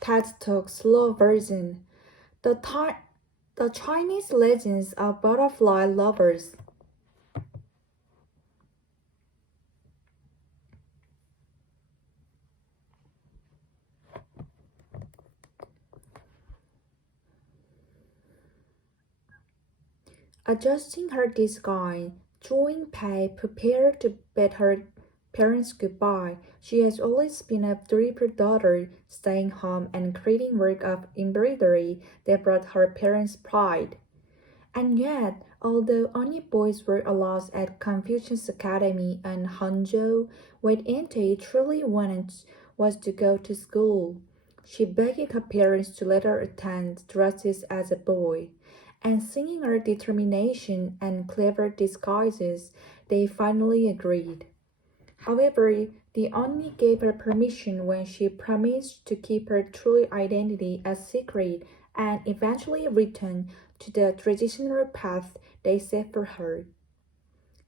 TED Talk slow version. The Chinese legends of butterfly lovers. Adjusting her disguise, drawing pay, prepared to bid her parents goodbye. She has always been a three-year daughter, staying home and creating work of embroidery that brought her parents pride. And yet, although only boys were allowed at Confucius Academy in Hangzhou, what Ante truly wanted was to go to school. She begged her parents to let her attend dresses as a boy, and seeing her determination and clever disguises, they finally agreed. However, they only gave her permission when she promised to keep her true identity a secret and eventually return to the traditional path they set for her.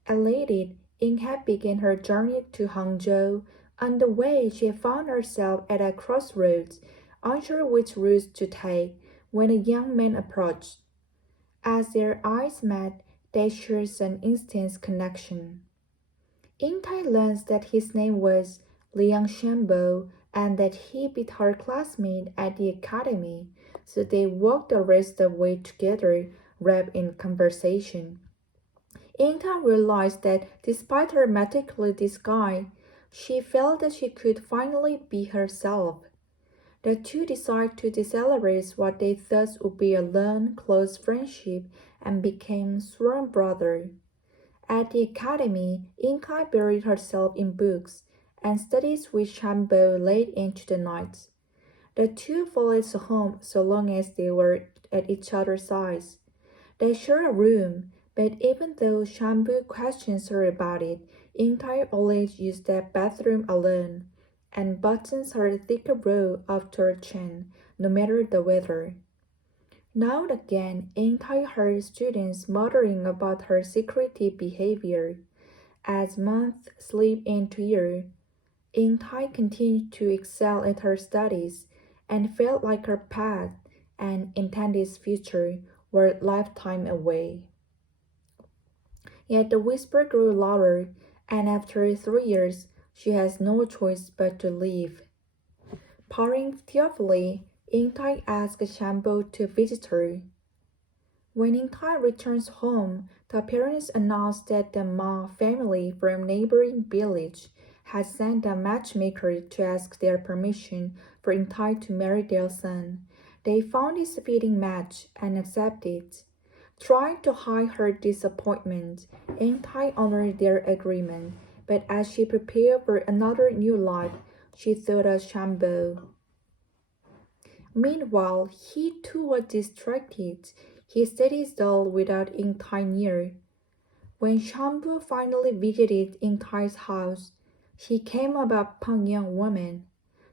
Elated, Inha began her journey to Hangzhou. On the way, she found herself at a crossroads, unsure which route to take, when a young man approached. As their eyes met, they shared an instant connection. Ingtai learns that his name was Liang Shanbo and that he beat her classmate at the academy, so they walked the rest of the way together, wrapped in conversation. Ingtai realized that despite her meticulous disguise, she felt that she could finally be herself. The two decided to celebrate what they thought would be a long, close friendship and became sworn brothers. At the academy, Inkai buried herself in books and studies with Shambo late into the night. The two followed home so long as they were at each other's sides. They shared a room, but even though Shambo questions her about it, Inkai always used that bathroom alone and buttons her thicker robe up to her chin, no matter the weather. Now and again, Intai heard students muttering about her secretive behavior. As months slipped into years, Intai continued to excel at her studies and felt like her path and intended future were a lifetime away. Yet the whisper grew louder, and after 3 years, she has no choice but to leave. Pouring tearfully, Ingtai asks Shambo to visit her. When Ingtai returns home, the parents announce that the Ma family from neighboring village has sent a matchmaker to ask their permission for Ingtai to marry their son. They found this a fitting match and accepted. Trying to hide her disappointment, Ingtai honored their agreement, but as she prepared for another new life, she thought of Shambo. Meanwhile, he too was distracted. He studied dull without Ingtai near. When Shambu finally visited Ingtai's house, he came upon a young woman.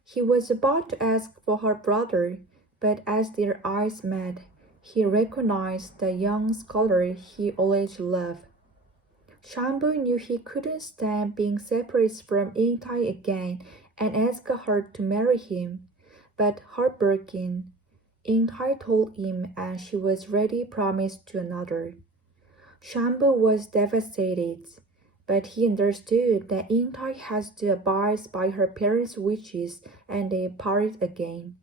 He was about to ask for her brother, but as their eyes met, he recognized the young scholar he always loved. Shambu knew he couldn't stand being separated from Ingtai again and asked her to marry him. But heartbroken, Ingtai told him and she was ready promised to another. Shambu was devastated, but he understood that Ingtai has to abide by her parents' wishes and they parted again.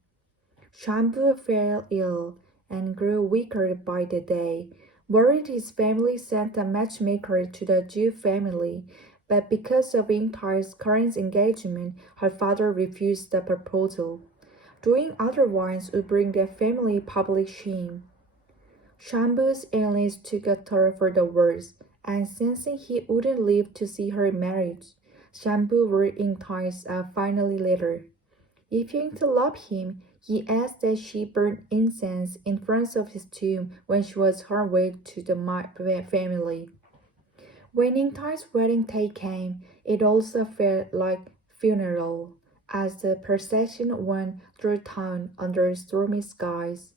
Shambu fell ill and grew weaker by the day. Worried, his family sent a matchmaker to the Jew family, but because of Ingtai's current engagement, her father refused the proposal. Doing otherwise would bring their family public shame. Shambu's illness took a turn for the worse, and sensing he wouldn't live to see her marriage, Shambu wrote Ingtai's finally letter. If to love him, he asked that she burn incense in front of his tomb when she was on her way to the family. When Ingtai's wedding day came, it also felt like funeral, as the procession went through town under stormy skies.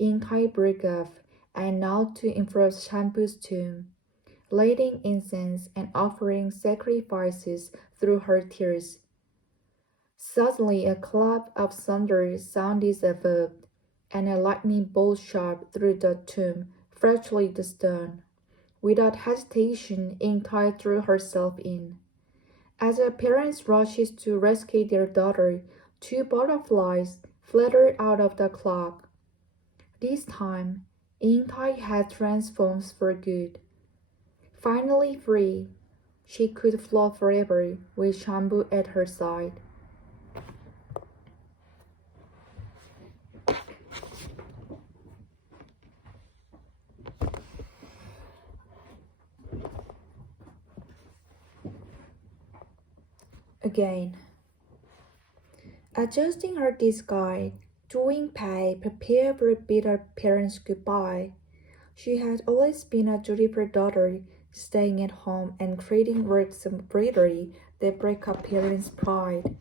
Ingtai broke off and knelt in front of Shampu's tomb, lighting incense and offering sacrifices through her tears. Suddenly a clap of thunder sounded above, and a lightning bolt shot through the tomb, freshly the stone. Without hesitation, Ingtai threw herself in. As her parents rushed to rescue their daughter, two butterflies fluttered out of the clock. This time, Ingtai had transformed for good. Finally free, she could float forever with Shambhu at her side. Again. Adjusting her disguise, Drawing Pai prepared for bid her parents goodbye. She had always been a dutiful daughter, staying at home and creating works of embroidery that break her parents' pride.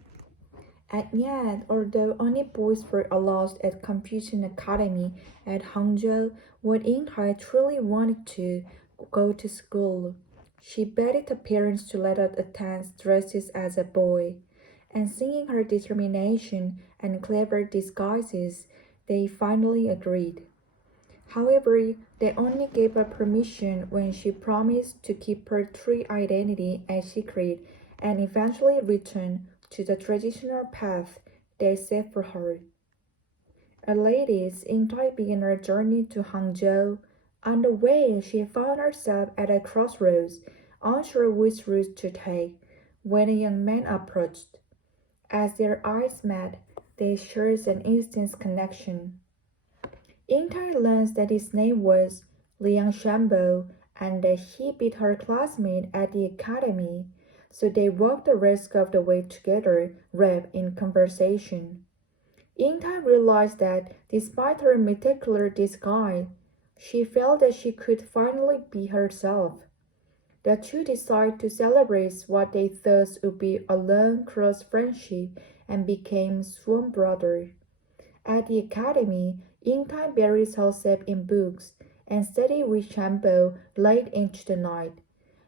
And yet, although only boys were allowed at Confucian Academy at Hangzhou, what Yingtai truly wanted to go to school. She begged her parents to let her attend dresses as a boy, and seeing her determination and clever disguises, they finally agreed. However, they only gave her permission when she promised to keep her true identity a secret and eventually return to the traditional path they set for her. At latest, Yingtai began her journey to Hangzhou. On the way, she found herself at a crossroads, unsure which route to take, when a young man approached. As their eyes met, they shared an instant connection. Yingtai learns that his name was Liang Shambo and that he beat her classmate at the academy, so they walked the rest of the way together, wrapped in conversation. Yingtai realized that despite her meticulous disguise, she felt that she could finally be herself. The two decided to celebrate what they thought would be a long-cross friendship and became sworn brothers. At the academy, Yingtai buried herself in books and studied with Shambo late into the night.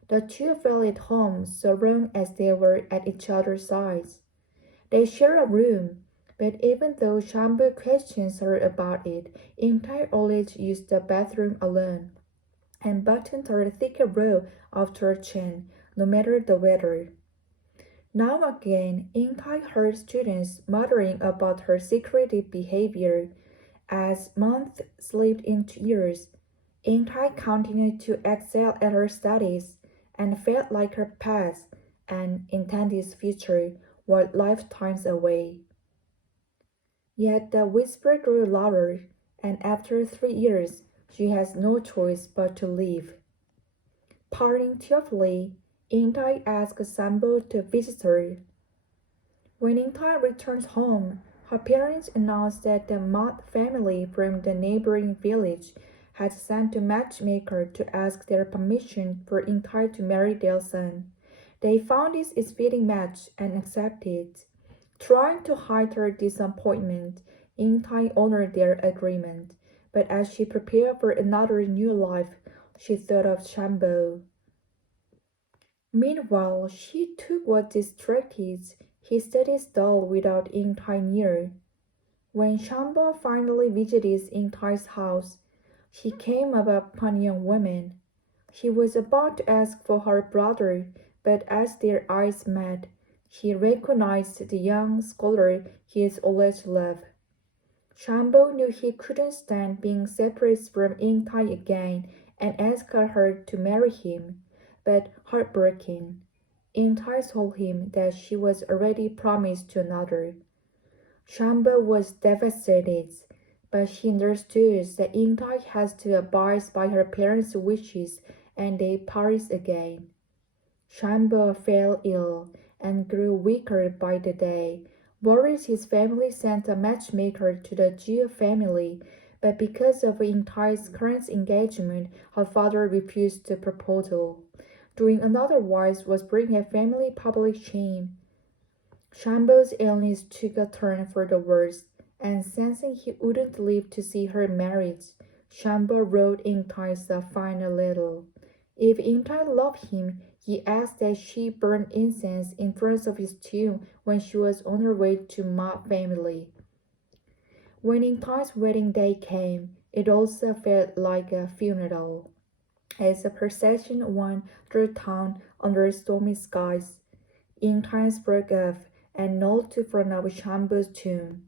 The two felt at home so long as they were at each other's sides. They shared a room, but even though Shambo questions her about it, Yingtai always used the bathroom alone and buttoned her thicker robe after her chin, no matter the weather. Now again, Yingtai heard students muttering about her secretive behavior. As months slipped into years, Yingtai continued to excel at her studies and felt like her past and intended future were lifetimes away. Yet the whisper grew louder, and after 3 years, she has no choice but to leave. Parting tearfully, Yingtai asked Sambo to visit her. When Yingtai returns home, her parents announced that the Mott family from the neighboring village had sent a matchmaker to ask their permission for Yingtai to marry their son. They found this a fitting match and accepted. Trying to hide her disappointment, Yingtai honored their agreement, but as she prepared for another new life, she thought of Shambo. Meanwhile, she too was distracted. He studied dull without Yingtai near. When Shambo finally visited Yingtai's house, he came upon a young woman. He was about to ask for her brother, but as their eyes met, he recognized the young scholar he had always loved. Shambo knew he couldn't stand being separated from Yingtai again and asked her to marry him, but heartbroken, Yingtai told him that she was already promised to another. Shambo was devastated, but he understood that Yingtai has to abide by her parents' wishes, and they parted again. Shambo fell ill and grew weaker by the day. Worried, his family sent a matchmaker to the Jiu family, but because of Yingtai's current engagement, her father refused the proposal. Doing another wife was bringing a family public shame. Shambo's illness took a turn for the worse, and sensing he wouldn't live to see her married, Shambo wrote Yingtai a final letter. If Yingtai loved him, He asked that she burn incense in front of his tomb when she was on her way to mob family. When Ingtai's wedding day came, it also felt like a funeral. As the procession wound through town under stormy skies, Ingtai broke off and knelt in front of Shambu's tomb,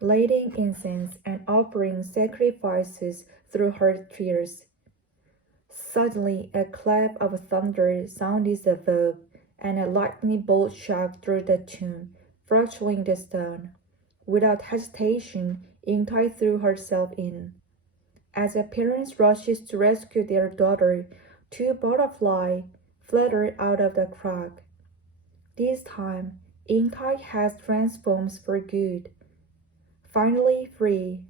lighting incense and offering sacrifices through her tears. Suddenly, a clap of thunder sounded above, and a lightning bolt shot through the tomb, fracturing the stone. Without hesitation, Ingtai threw herself in. As the parents rushed to rescue their daughter, two butterflies fluttered out of the crack. This time, Ingtai has transformed for good. Finally free,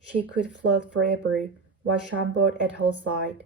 she could float forever, with Shambod at her side.